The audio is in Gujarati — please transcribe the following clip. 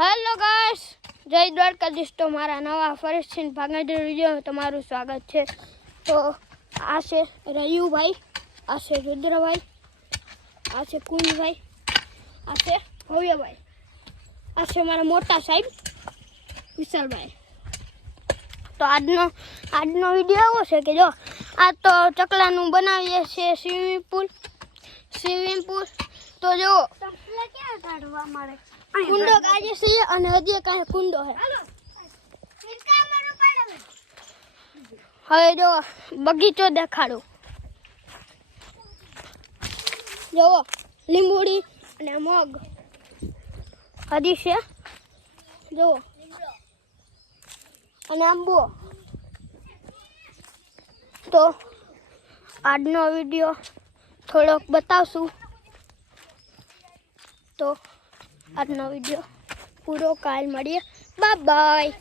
હેલો ગાઈસ, જય દ્વારકાધીશ। તો મારા નવા ફરીથી ભાગેડર વિડીયોમાં તમારું સ્વાગત છે। તો આ છે રયુભાઈ, આ છે રુદ્રભાઈ, આ છે કુંજભાઈ, આ છે ભવ્યભાઈ, આ છે મારા મોટા સાહેબ વિશાલભાઈ। તો આજનો વિડીયો એવો છે કે જો આ તો ચકલાનું બનાવીએ છીએ સ્વિમિંગ પુલ। તો જો ક્યાં કાઢવા મળે કુંડો કાઢે છે અને હજી કાંઈ કુંડો છે। હવે જો બગીચો દેખાડો, જોવો લીંબુડી અને મગ હજી છે, જોવો અને આંબો। તો આજનો વિડીયો થોડોક બતાવશું। તો આજનો વિડીયો પૂરો, કાલ મળીએ, બાય બાય।